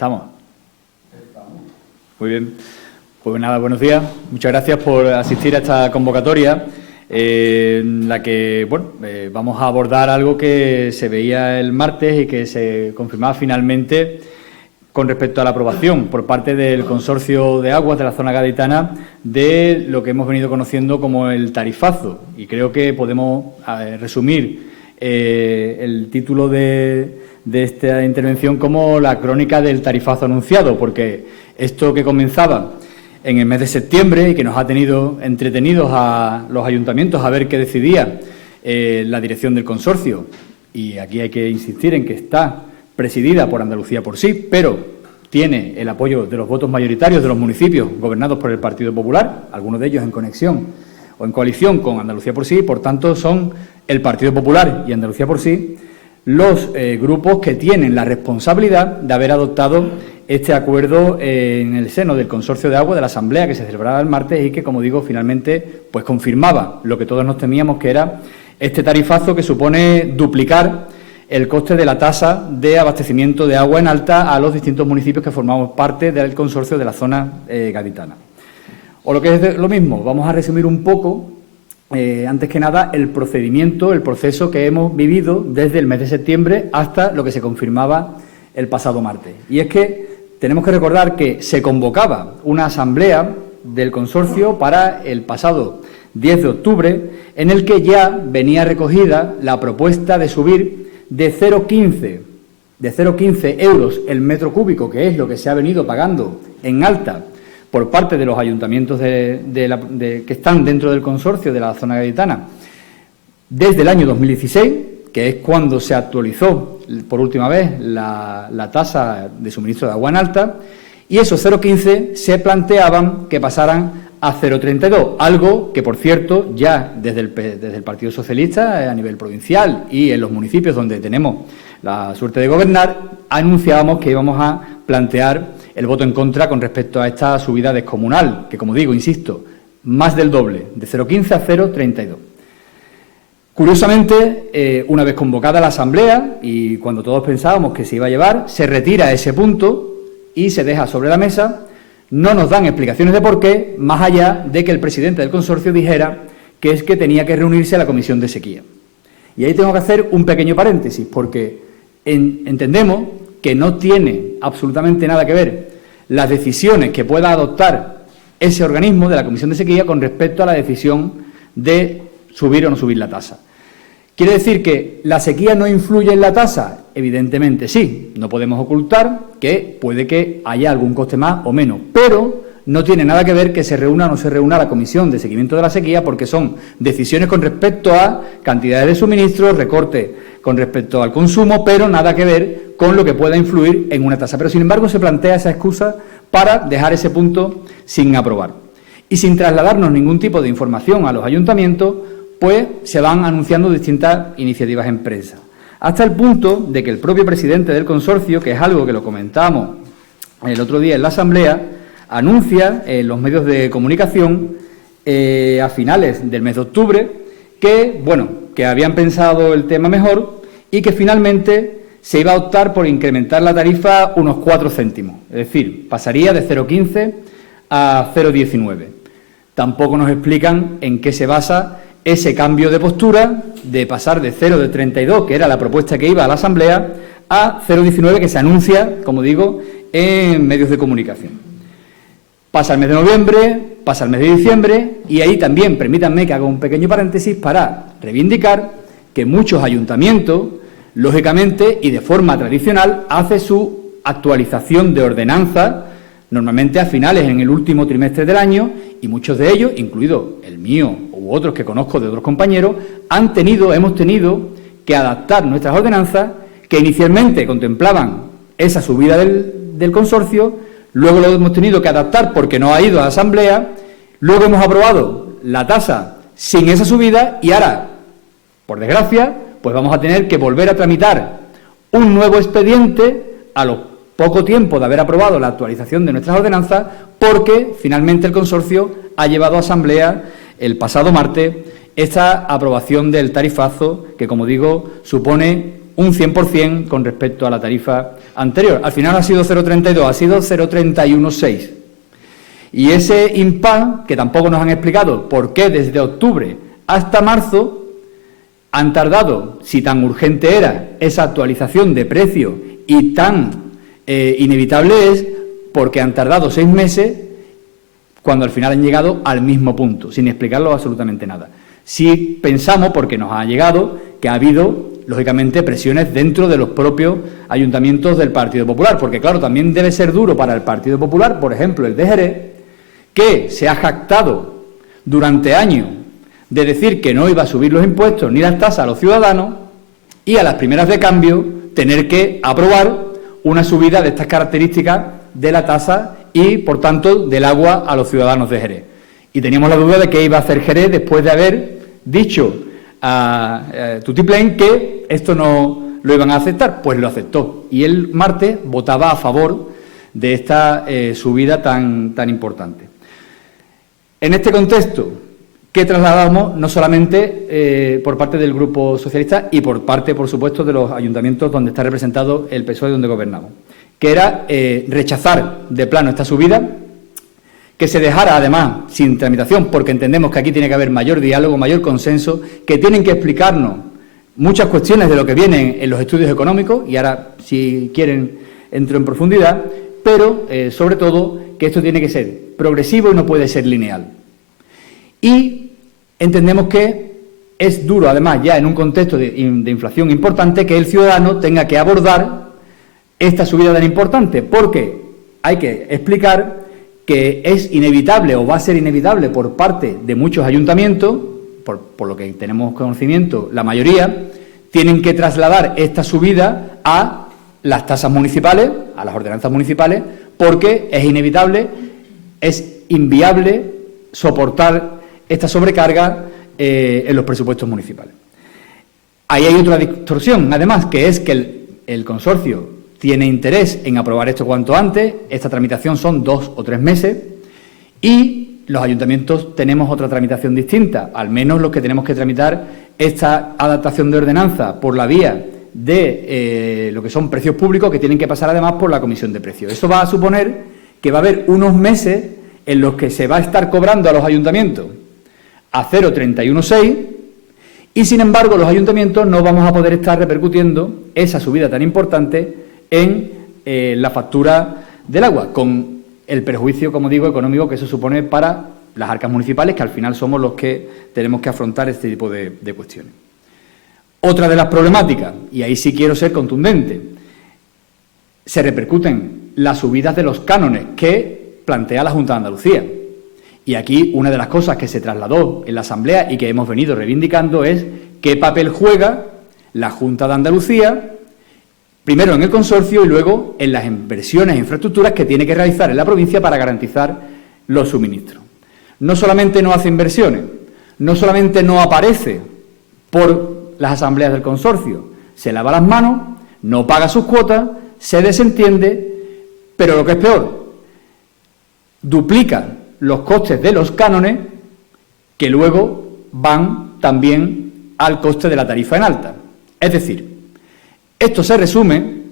¿Estamos? Muy bien. Pues nada, buenos días. Muchas gracias por asistir a esta convocatoria, en la que vamos a abordar algo que se veía el martes y que se confirmaba finalmente con respecto a la aprobación por parte del Consorcio de Aguas de la zona gaditana de lo que hemos venido conociendo como el tarifazo. Y creo que podemos resumir el título de esta intervención como la crónica del tarifazo anunciado, porque esto que comenzaba en el mes de septiembre y que nos ha tenido entretenidos a los ayuntamientos a ver qué decidía la dirección del consorcio, y aquí hay que insistir en que está presidida por Andalucía por Sí, pero tiene el apoyo de los votos mayoritarios de los municipios gobernados por el Partido Popular, algunos de ellos en conexión o en coalición con Andalucía por Sí, y por tanto son el Partido Popular y Andalucía por Sí los grupos que tienen la responsabilidad de haber adoptado este acuerdo en el seno del Consorcio de Agua de la Asamblea, que se celebraba el martes y que, como digo, finalmente pues confirmaba lo que todos nos temíamos, que era este tarifazo que supone duplicar el coste de la tasa de abastecimiento de agua en alta a los distintos municipios que formamos parte del consorcio de la zona gaditana. O lo que es lo mismo, vamos a resumir un poco, antes que nada, el procedimiento, el proceso que hemos vivido desde el mes de septiembre hasta lo que se confirmaba el pasado martes. Y es que tenemos que recordar que se convocaba una asamblea del consorcio para el pasado 10 de octubre, en el que ya venía recogida la propuesta de subir de 0,15 euros el metro cúbico, que es lo que se ha venido pagando en alta por parte de los ayuntamientos que están dentro del consorcio de la zona gaditana desde el año 2016, que es cuando se actualizó por última vez la tasa de suministro de agua en alta, y esos 0,15 se planteaban que pasaran a 0,32, algo que, por cierto, ya desde el Partido Socialista a nivel provincial y en los municipios donde tenemos la suerte de gobernar, anunciábamos que íbamos a plantear el voto en contra con respecto a esta subida descomunal, que, como digo, insisto, más del doble, de 0,15 a 0,32. Curiosamente, una vez convocada la asamblea y cuando todos pensábamos que se iba a llevar, se retira ese punto y se deja sobre la mesa. No nos dan explicaciones de por qué, más allá de que el presidente del consorcio dijera que es que tenía que reunirse a la comisión de sequía. Y ahí tengo que hacer un pequeño paréntesis, porque entendemos que no tiene absolutamente nada que ver las decisiones que pueda adoptar ese organismo de la comisión de sequía con respecto a la decisión de subir o no subir la tasa. ¿Quiere decir que la sequía no influye en la tasa? Evidentemente sí. No podemos ocultar que puede que haya algún coste más o menos, pero no tiene nada que ver que se reúna o no se reúna la comisión de seguimiento de la sequía, porque son decisiones con respecto a cantidades de suministros, recorte con respecto al consumo, pero nada que ver con lo que pueda influir en una tasa. Pero, sin embargo, se plantea esa excusa para dejar ese punto sin aprobar. Y sin trasladarnos ningún tipo de información a los ayuntamientos, pues se van anunciando distintas iniciativas en prensa, hasta el punto de que el propio presidente del consorcio, que es algo que lo comentamos el otro día en la asamblea, anuncia en los medios de comunicación a finales del mes de octubre que habían pensado el tema mejor y que finalmente se iba a optar por incrementar la tarifa unos 4 céntimos, es decir, pasaría de 0,15 a 0,19. Tampoco nos explican en qué se basa ese cambio de postura de pasar de 0,32, que era la propuesta que iba a la asamblea, a 0,19, que se anuncia, como digo, en medios de comunicación. Pasa el mes de noviembre, pasa el mes de diciembre, y ahí también permítanme que haga un pequeño paréntesis para reivindicar que muchos ayuntamientos, lógicamente y de forma tradicional, hacen su actualización de ordenanza, normalmente a finales, en el último trimestre del año, y muchos de ellos, incluido el mío u otros que conozco de otros compañeros, hemos tenido que adaptar nuestras ordenanzas que inicialmente contemplaban esa subida del consorcio, luego lo hemos tenido que adaptar porque no ha ido a la asamblea, luego hemos aprobado la tasa sin esa subida y ahora, por desgracia, pues vamos a tener que volver a tramitar un nuevo expediente a los poco tiempo de haber aprobado la actualización de nuestras ordenanzas, porque finalmente el consorcio ha llevado a asamblea el pasado martes esta aprobación del tarifazo que, como digo, supone un 100% con respecto a la tarifa anterior. Al final ha sido 0,32, ha sido 0,316. Y ese impasse, que tampoco nos han explicado por qué desde octubre hasta marzo han tardado, si tan urgente era esa actualización de precio y tan inevitable es, porque han tardado 6 meses cuando al final han llegado al mismo punto, sin explicarlo absolutamente nada. Sí pensamos, porque nos ha llegado, que ha habido, lógicamente, presiones dentro de los propios ayuntamientos del Partido Popular, porque, claro, también debe ser duro para el Partido Popular, por ejemplo, el de Jerez, que se ha jactado durante años de decir que no iba a subir los impuestos ni las tasas a los ciudadanos y a las primeras de cambio tener que aprobar una subida de estas características de la tasa y, por tanto, del agua a los ciudadanos de Jerez. Y teníamos la duda de qué iba a hacer Jerez después de haber dicho a Tutiplén que esto no lo iban a aceptar. Pues lo aceptó. Y el martes votaba a favor de esta subida tan importante. En este contexto, que trasladamos no solamente por parte del Grupo Socialista y por parte, por supuesto, de los ayuntamientos donde está representado el PSOE, donde gobernamos, que era rechazar de plano esta subida, que se dejara, además, sin tramitación, porque entendemos que aquí tiene que haber mayor diálogo, mayor consenso, que tienen que explicarnos muchas cuestiones de lo que viene en los estudios económicos, y ahora, si quieren, entro en profundidad, pero, sobre todo, que esto tiene que ser progresivo y no puede ser lineal. Y entendemos que es duro, además, ya en un contexto de inflación importante, que el ciudadano tenga que abordar esta subida tan importante, porque hay que explicar que es inevitable o va a ser inevitable por parte de muchos ayuntamientos, por lo que tenemos conocimiento, la mayoría, tienen que trasladar esta subida a las tasas municipales, a las ordenanzas municipales, porque es inevitable, es inviable soportar esta sobrecarga en los presupuestos municipales. Ahí hay otra distorsión, además, que es que el consorcio tiene interés en aprobar esto cuanto antes. Esta tramitación son 2 o 3 meses y los ayuntamientos tenemos otra tramitación distinta, al menos los que tenemos que tramitar esta adaptación de ordenanza por la vía de lo que son precios públicos, que tienen que pasar además por la Comisión de Precios. Eso va a suponer que va a haber unos meses en los que se va a estar cobrando a los ayuntamientos a 0,316 y, sin embargo, los ayuntamientos no vamos a poder estar repercutiendo esa subida tan importante en la factura del agua, con el perjuicio, como digo, económico que eso supone para las arcas municipales, que al final somos los que tenemos que afrontar este tipo de cuestiones. Otra de las problemáticas, y ahí sí quiero ser contundente, se repercuten las subidas de los cánones que plantea la Junta de Andalucía. Y aquí una de las cosas que se trasladó en la Asamblea y que hemos venido reivindicando es qué papel juega la Junta de Andalucía, primero en el consorcio y luego en las inversiones e infraestructuras que tiene que realizar en la provincia para garantizar los suministros. No solamente no hace inversiones, no solamente no aparece por las asambleas del consorcio, se lava las manos, no paga sus cuotas, se desentiende, pero lo que es peor, duplica los costes de los cánones que luego van también al coste de la tarifa en alta. Es decir, esto se resume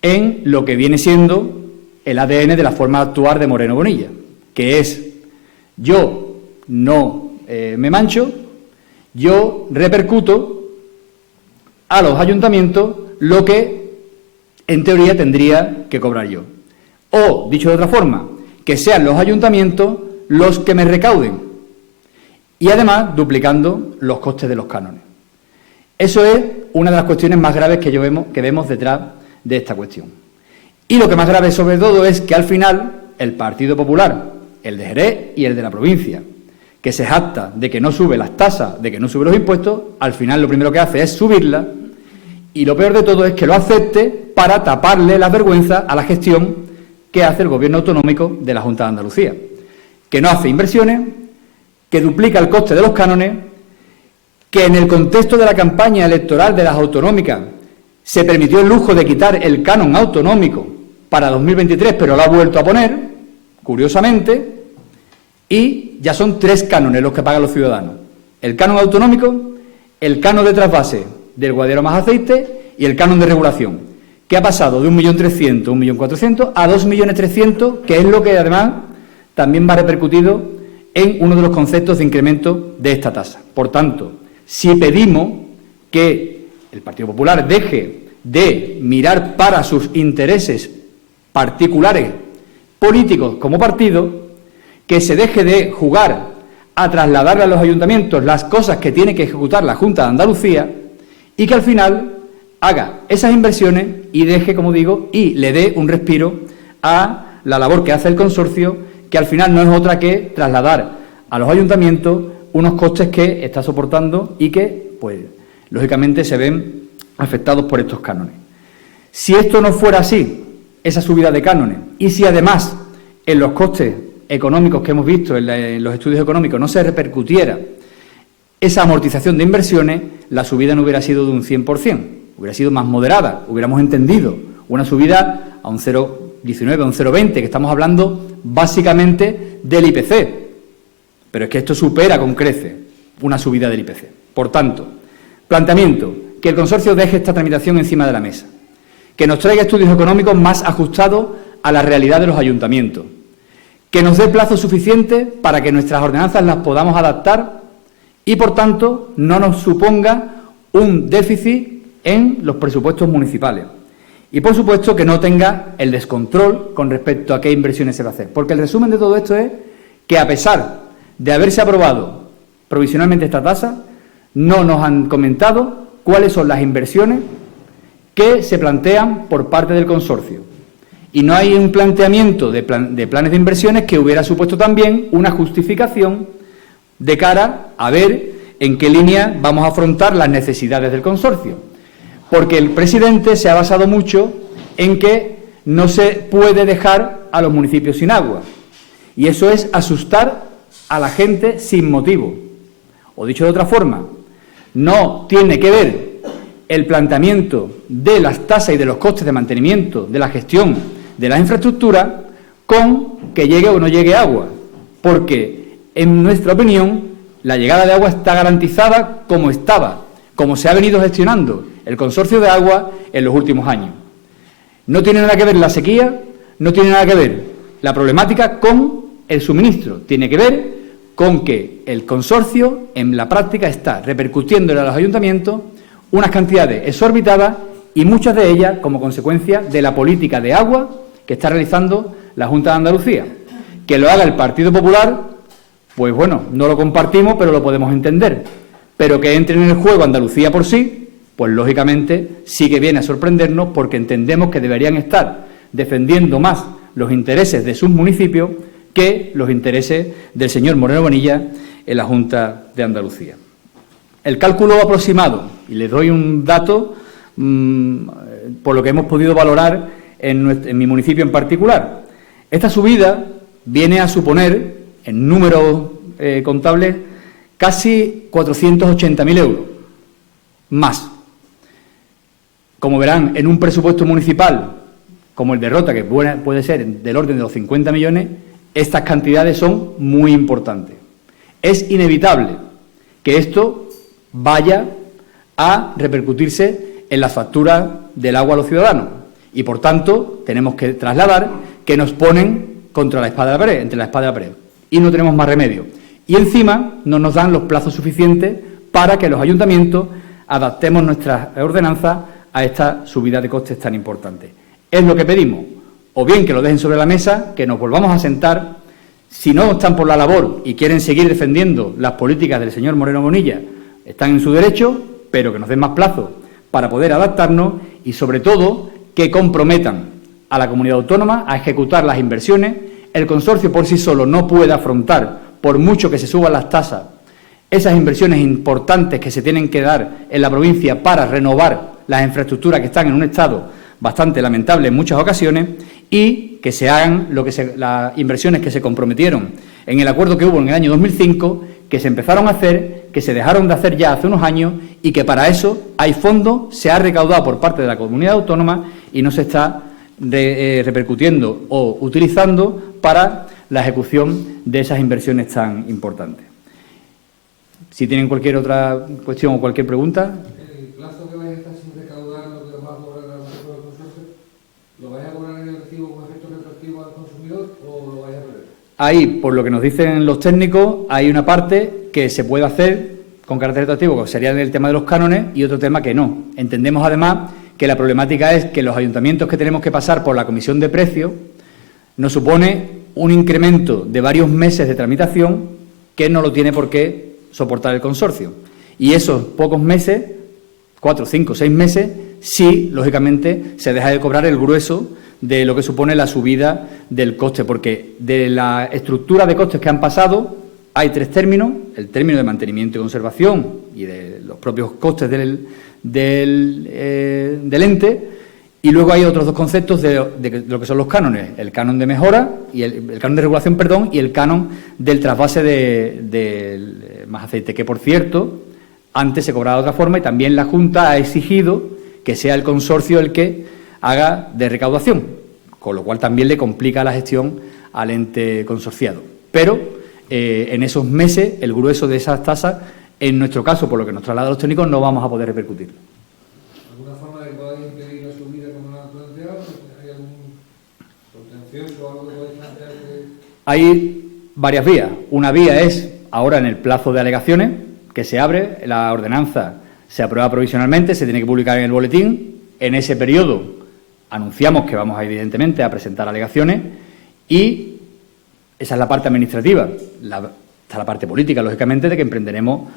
en lo que viene siendo el ADN de la forma de actuar de Moreno Bonilla, que es: yo no me mancho, yo repercuto a los ayuntamientos lo que en teoría tendría que cobrar yo. O, dicho de otra forma, que sean los ayuntamientos los que me recauden. Y además duplicando los costes de los cánones. Eso es una de las cuestiones más graves que vemos detrás de esta cuestión. Y lo que más grave sobre todo es que al final el Partido Popular, el de Jerez y el de la provincia, que se jacta de que no sube las tasas, de que no sube los impuestos, al final lo primero que hace es subirlas, y lo peor de todo es que lo acepte para taparle las vergüenzas a la gestión que hace el Gobierno autonómico de la Junta de Andalucía, que no hace inversiones, que duplica el coste de los cánones, que en el contexto de la campaña electoral de las autonómicas se permitió el lujo de quitar el canon autonómico para 2023, pero lo ha vuelto a poner, curiosamente, y ya son 3 cánones los que pagan los ciudadanos: el canon autonómico, el canon de trasvase del Guadiaro más Aceite y el canon de regulación, que ha pasado de 1.300.000, 1.400.000 a 2.300.000, que es lo que además también va repercutido en uno de los conceptos de incremento de esta tasa. Por tanto, si pedimos que el Partido Popular deje de mirar para sus intereses particulares políticos como partido, que se deje de jugar a trasladarle a los ayuntamientos las cosas que tiene que ejecutar la Junta de Andalucía y que al final haga esas inversiones y deje, como digo, y le dé un respiro a la labor que hace el consorcio, que al final no es otra que trasladar a los ayuntamientos unos costes que está soportando y que, pues, lógicamente se ven afectados por estos cánones. Si esto no fuera así, esa subida de cánones, y si además en los costes económicos que hemos visto en los estudios económicos no se repercutiera esa amortización de inversiones, la subida no hubiera sido de un 100%, hubiera sido más moderada, hubiéramos entendido una subida a un 0,19, a un 0,20, que estamos hablando básicamente del IPC, pero es que esto supera con creces una subida del IPC. Por tanto, planteamiento, que el consorcio deje esta tramitación encima de la mesa, que nos traiga estudios económicos más ajustados a la realidad de los ayuntamientos, que nos dé plazo suficiente para que nuestras ordenanzas las podamos adaptar y, por tanto, no nos suponga un déficit en los presupuestos municipales. Y, por supuesto, que no tenga el descontrol con respecto a qué inversiones se va a hacer. Porque el resumen de todo esto es que, a pesar de haberse aprobado provisionalmente esta tasa, no nos han comentado cuáles son las inversiones que se plantean por parte del consorcio. Y no hay un planteamiento de planes de inversiones que hubiera supuesto también una justificación de cara a ver en qué línea vamos a afrontar las necesidades del consorcio. Porque el presidente se ha basado mucho en que no se puede dejar a los municipios sin agua. Y eso es asustar a la gente sin motivo. O dicho de otra forma, no tiene que ver el planteamiento de las tasas y de los costes de mantenimiento, de la gestión de las infraestructuras, con que llegue o no llegue agua. Porque, en nuestra opinión, la llegada de agua está garantizada como estaba, como se ha venido gestionando el consorcio de agua en los últimos años. No tiene nada que ver la sequía, no tiene nada que ver la problemática con el suministro, tiene que ver con que el consorcio en la práctica está repercutiendo a los ayuntamientos unas cantidades exorbitadas y muchas de ellas como consecuencia de la política de agua que está realizando la Junta de Andalucía. Que lo haga el Partido Popular, pues bueno, no lo compartimos, pero lo podemos entender. Pero que entre en el juego Andalucía por sí, pues lógicamente sí que viene a sorprendernos, porque entendemos que deberían estar defendiendo más los intereses de sus municipios que los intereses del señor Moreno Bonilla en la Junta de Andalucía. El cálculo aproximado, y les doy un dato por lo que hemos podido valorar en mi municipio en particular. Esta subida viene a suponer, en números contables, casi 480.000 euros más. Como verán, en un presupuesto municipal como el de Rota, que puede ser del orden de los 50 millones, estas cantidades son muy importantes. Es inevitable que esto vaya a repercutirse en las facturas del agua a los ciudadanos y, por tanto, tenemos que trasladar que nos ponen contra la espada de la pared, entre la espada y la pared, y no tenemos más remedio. Y encima no nos dan los plazos suficientes para que los ayuntamientos adaptemos nuestras ordenanzas a esta subida de costes tan importante. Es lo que pedimos, o bien que lo dejen sobre la mesa, que nos volvamos a sentar. Si no están por la labor y quieren seguir defendiendo las políticas del señor Moreno Bonilla, están en su derecho, pero que nos den más plazo para poder adaptarnos y, sobre todo, que comprometan a la comunidad autónoma a ejecutar las inversiones. El consorcio por sí solo no puede afrontar, por mucho que se suban las tasas, esas inversiones importantes que se tienen que dar en la provincia para renovar las infraestructuras que están en un estado bastante lamentable en muchas ocasiones, y que se hagan las inversiones que se comprometieron en el acuerdo que hubo en el año 2005, que se empezaron a hacer, que se dejaron de hacer ya hace unos años y que para eso hay fondos, se ha recaudado por parte de la comunidad autónoma y no se está repercutiendo o utilizando para la ejecución de esas inversiones tan importantes. Si tienen cualquier otra cuestión o cualquier pregunta. ¿El plazo que vais a estar sin recaudar lo que Ahí, por lo que nos dicen los técnicos, hay una parte que se puede hacer con carácter retroactivo, que sería el tema de los cánones, y otro tema que no. Entendemos, además, que la problemática es que los ayuntamientos que tenemos que pasar por la comisión de precios nos supone un incremento de varios meses de tramitación que no lo tiene por qué soportar el consorcio. Y esos pocos meses, 4, 5, 6 meses, sí, lógicamente, se deja de cobrar el grueso de lo que supone la subida del coste, porque de la estructura de costes que han pasado hay 3 términos: el término de mantenimiento y conservación y de los propios costes del ente, y luego hay otros 2 conceptos de lo que son los cánones: el canon de mejora y el canon de regulación, perdón, y el canon del trasvase del más aceite, que, por cierto, antes se cobraba de otra forma, y también la Junta ha exigido que sea el consorcio el que haga de recaudación, con lo cual también le complica la gestión al ente consorciado. Pero en esos meses, el grueso de esas tasas, en nuestro caso, por lo que nos trasladan los técnicos, no vamos a poder repercutir. ¿Alguna forma de que podáis impedir la subida como la han planteado? ¿Hay algún contencioso o algo que podáis plantear? Hay varias vías. Una vía es, ahora en el plazo de alegaciones, que se abre, la ordenanza se aprueba provisionalmente, se tiene que publicar en el boletín. En ese periodo anunciamos que vamos, evidentemente, a presentar alegaciones, y esa es la parte administrativa. Está la parte política, lógicamente, de que emprenderemos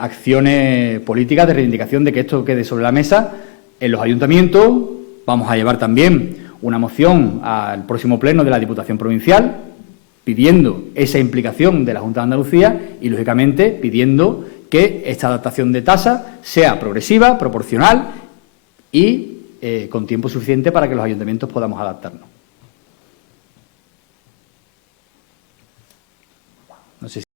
acciones políticas de reivindicación de que esto quede sobre la mesa en los ayuntamientos. Vamos a llevar también una moción al próximo pleno de la Diputación Provincial pidiendo esa implicación de la Junta de Andalucía y, lógicamente, pidiendo que esta adaptación de tasa sea progresiva, proporcional y con tiempo suficiente para que los ayuntamientos podamos adaptarnos. No sé si